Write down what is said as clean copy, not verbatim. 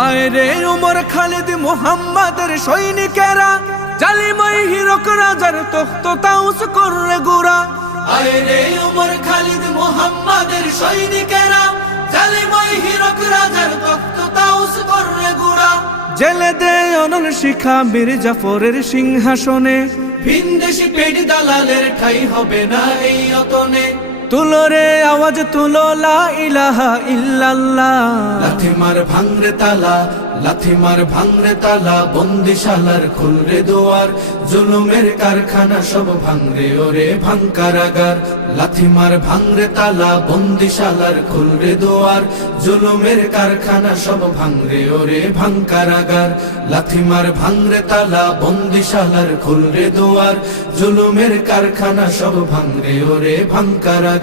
আয় রে উমর খালিদ মুহাম্মাদের সৈনিকেরা, জালিমাই হিরক রাজার তখ্ত তাউস করে গোরা। আয় রে উমর খালিদ মুহাম্মাদের সৈনিকেরা, জালিমাই হিরক রাজার তখ্ত তাউস করে গোরা। জেলে দে অনল শিখা মীর জাফরের সিংহাসনে, ভিনদেশি পেট দালালের ঠাই হবে না এই অতনে। তুলো রে আওয়াজ তুলো লা ইলাহা ইল্লাল্লাহ। লাথি মার ভাঙরে তালা, লাথি মার ভাঙরে তালা, বন্দিশালার খুলরে দুয়ার, জুলুমের কারখানা সব ভাঙরে ওরে ভাঙ কারাগার। লাথি মার ভাঙরে তালা, বন্দিশালার খুলরে দুয়ার, জুলুমের কারখানা সব ভাঙরে ওরে ভাঙ কারাগার। লাথি মার ভাঙরে তালা, বন্দিশালার খুলরে দুয়ার, জুলুমের কারখানা সব ভাঙরে ওরে ভাঙ কারাগার।